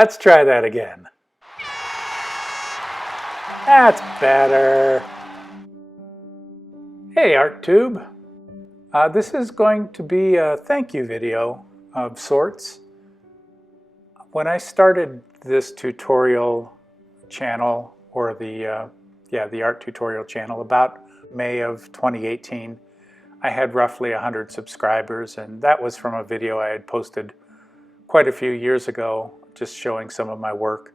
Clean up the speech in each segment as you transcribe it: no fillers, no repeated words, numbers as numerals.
Let's try that again. That's better. Hey ArtTube. This is going to be a thank you video of sorts. When I started this tutorial channel, or the art tutorial channel, about May of 2018, I had roughly 100 subscribers, and that was from a video I had posted quite a few years ago, just showing some of my work.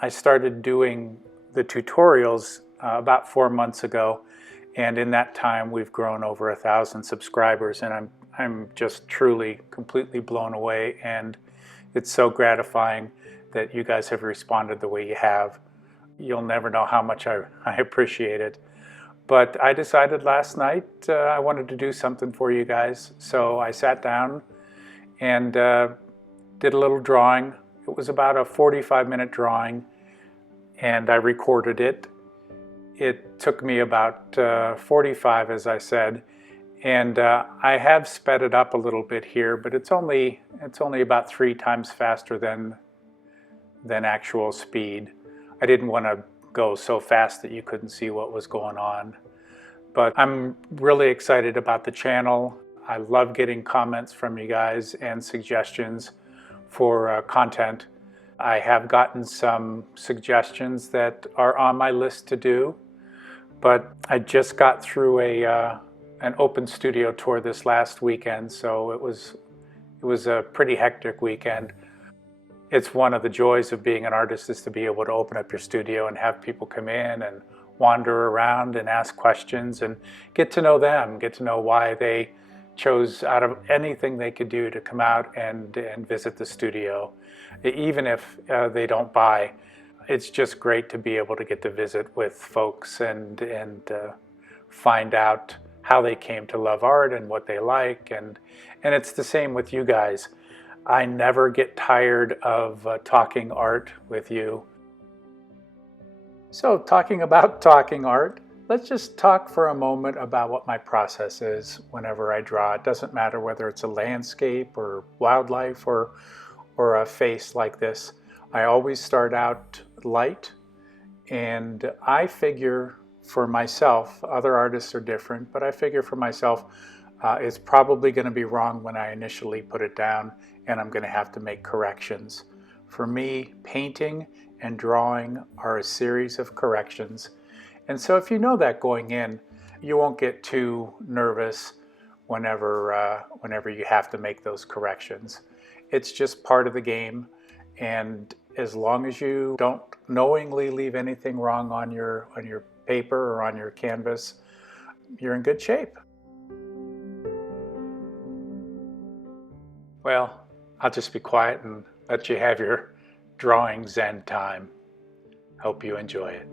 I started doing the tutorials about 4 months ago, and in that time we've grown over 1,000 subscribers, and I'm just truly completely blown away, and it's so gratifying that you guys have responded the way you have. You'll never know how much I appreciate it. But I decided last night I wanted to do something for you guys, so I sat down and did a little drawing. It was about a 45-minute drawing, and I recorded it. It took me about 45, as I said, and I have sped it up a little bit here, but it's only about 3 times faster than actual speed. I didn't want to go so fast that you couldn't see what was going on. But I'm really excited about the channel. I love getting comments from you guys and suggestions for content. I have gotten some suggestions that are on my list to do, but I just got through an open studio tour this last weekend, so it was a pretty hectic weekend. It's one of the joys of being an artist, is to be able to open up your studio and have people come in and wander around and ask questions and get to know them, get to know why they chose, out of anything they could do, to come out and visit the studio. Even if they don't buy, it's just great to be able to get to visit with folks and find out how they came to love art and what they like, and it's the same with you guys. I never get tired of talking art with you. So talking about talking art, let's just talk for a moment about what my process is whenever I draw. It doesn't matter whether it's a landscape or wildlife or a face like this. I always start out light, and I figure for myself, other artists are different, but I figure for myself, it's probably going to be wrong when I initially put it down, and I'm going to have to make corrections. For me, painting and drawing are a series of corrections. And so if you know that going in, you won't get too nervous whenever you have to make those corrections. It's just part of the game, and as long as you don't knowingly leave anything wrong on your paper or on your canvas, you're in good shape. Well, I'll just be quiet and let you have your drawing zen time. Hope you enjoy it.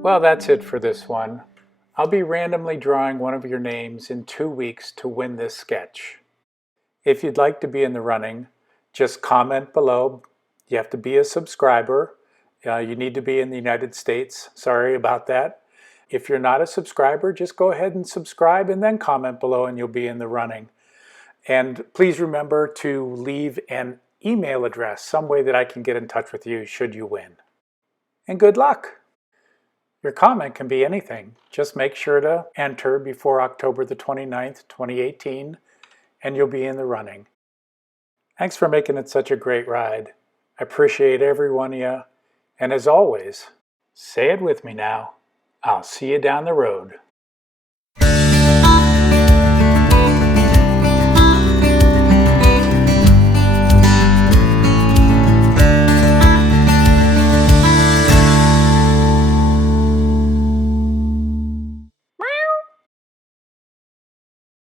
Well, that's it for this one. I'll be randomly drawing one of your names in 2 weeks to win this sketch. If you'd like to be in the running, just comment below. You have to be a subscriber. You need to be in the United States. Sorry about that. If you're not a subscriber, just go ahead and subscribe and then comment below and you'll be in the running. And please remember to leave an email address, some way that I can get in touch with you should you win. And good luck! Your comment can be anything. Just make sure to enter before October the 29th, 2018, and you'll be in the running. Thanks for making it such a great ride. I appreciate every one of you. And as always, say it with me now, I'll see you down the road.